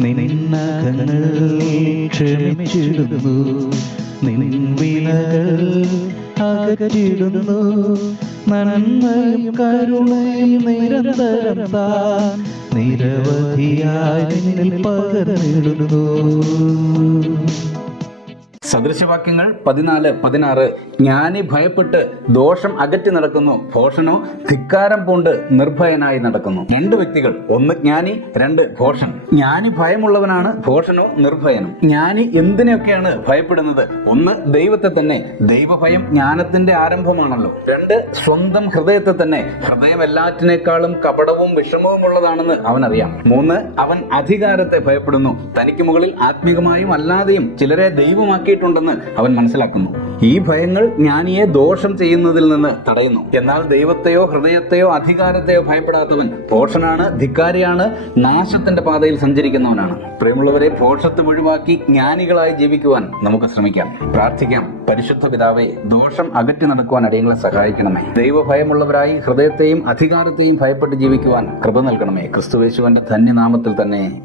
നിന്നകങ്ങൾ ക്ഷമിച്ചിടുന്നു. നിൻവിലകൾ അകറ്റിടുന്നു. നന്മയും കരുണയും നിരന്തരം താൻ നിരവധിയായി നിന്നിൽ പകർന്നിടുന്നു. സദൃശവാക്യങ്ങൾ പതിനാല് പതിനാറ്. ജ്ഞാനി ഭയപ്പെട്ട് ദോഷം അകറ്റി നടക്കുന്നു. ഭോഷനോ ധിക്കാരം പൂണ്ട് നിർഭയനായി നടക്കുന്നു. രണ്ട് വ്യക്തികൾ ഒന്ന് ജ്ഞാനി രണ്ട് ഭോഷൻ. ജ്ഞാനി ഭയമുള്ളവനാണ് ഭോഷനോ നിർഭയനും. ജ്ഞാനി എന്തിനൊക്കെയാണ് ഭയപ്പെടുന്നത്? ഒന്ന് ദൈവത്തെ തന്നെ. ദൈവഭയം ജ്ഞാനത്തിന്റെ ആരംഭമാണല്ലോ. രണ്ട് സ്വന്തം ഹൃദയത്തെ തന്നെ. ഹൃദയം എല്ലാറ്റിനേക്കാളും കപടവും വിഷമവും ഉള്ളതാണെന്ന് അവനറിയാം. മൂന്ന് അവൻ അധികാരത്തെ ഭയപ്പെടുന്നു. തനിക്ക് മുകളിൽ ആത്മീകമായും അല്ലാതെയും ചിലരെ ദൈവമാക്കിയിട്ടുണ്ടെന്ന് അവൻ മനസ്സിലാക്കുന്നു. ഈ ഭയങ്ങൾ ജ്ഞാനിയെ ദോഷം ചെയ്യുന്നതിൽ നിന്ന് തടയുന്നു. എന്നാൽ ദൈവത്തെയോ ഹൃദയത്തെയോ അധികാരത്തെയോ ഭയപ്പെടാത്തവൻ ഭോഷനാണ് ധിക്കാരിയാണ് നാശത്തിന്റെ പാതയിൽ സഞ്ചരിക്കുന്നവനാണ്. പ്രിയമുള്ളവരെ ഭോഷത്വം ഒഴിവാക്കി ജ്ഞാനികളായി ജീവിക്കുവാൻ നമുക്ക് ശ്രമിക്കാം. പ്രാർത്ഥിക്കാം. പരിശുദ്ധ പിതാവെ ദോഷം അകറ്റി നടക്കുവാൻ അടിയങ്ങളെ സഹായിക്കണമേ. ദൈവഭയമുള്ളവരായി ഹൃദയത്തെയും അധികാരത്തെയും ഭയപ്പെട്ട് ജീവിക്കുവാൻ കൃപ നൽകണമേ. ക്രിസ്തുവേശുവിന്റെ ധന്യനാമത്തിൽ തന്നെ.